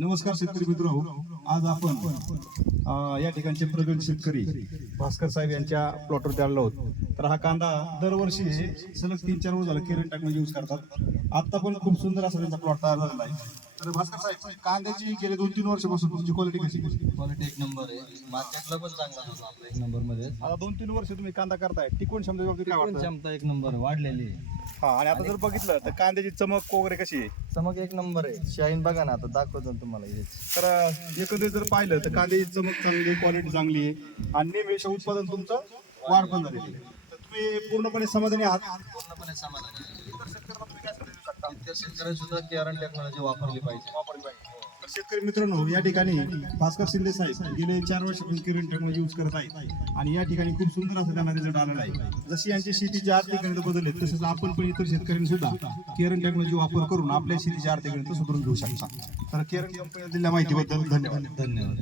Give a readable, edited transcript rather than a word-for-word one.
नमस्कार शेतकरी मित्र, आज आपण या ठिकाणचे प्रगत शेतकरी भास्कर साहेब यांच्या प्लॉटवर आलो आहोत. तर हा कांदा दरवर्षी सलग 3-4 वर्ष झालं केरन टेक्नॉलॉजी यूज करतात. आता पण खूप सुंदर असा त्यांचा प्लॉट तयार झालेला आहे. तर भास्कर साहेब, कांद्याची गेले 2-3 वर्षापासून तुमची क्वालिटी कशी? क्वालिटी एक नंबर आहे. मार्केटला पण चांगला होता आपला एक नंबर मध्ये. आता 2-3 वर्ष तुम्ही कांदा करताय, टिकवून क्षमतेच्या बाबतीत काय टिकवून वाटतं? क्षमता एक नंबर वाढलेली आहे. हा, आणि आता जर बघितलं तर कांद्याची चमक वगैरे कशी आहे? चमक एक नंबर आहे. शाईन बघा ना, आता दाखवतो ना तुम्हाला हेच. तर एकंदरीत जर पाहिलं तर कांद्याची चमक चांगली, क्वालिटी चांगली आहे आणि निमेष उत्पादन तुमचं वाढ पण झालेली आहे. तर तुम्ही पूर्णपणे समाधानी आहात? पूर्णपणे समाधान आहे. इतर शेतकऱ्यांनी सुद्धा केरन टेक्नॉलॉजी वापरली पाहिजे. तर शेतकरी मित्रांनो, या ठिकाणी भास्कर शिंदे साहेब गेले 4 वर्षापासून किरण टेक्नॉलॉजी यूज करत आहेत आणि या ठिकाणी खूप सुंदर असं त्यांना रिझल्ट आलेला आहे. जशी यांची शेतीची आर्थिक गणित बदलले, तसेच आपण पण इतर शेतकऱ्यांनी सुद्धा किरण टेक्नॉलॉजी वापर करून आपल्या शेतीची आर्थिक गणित सुधारून घेऊ शकता. तर किरण कंपनी दिलेल्या माहितीबद्दल धन्यवाद. धन्यवाद.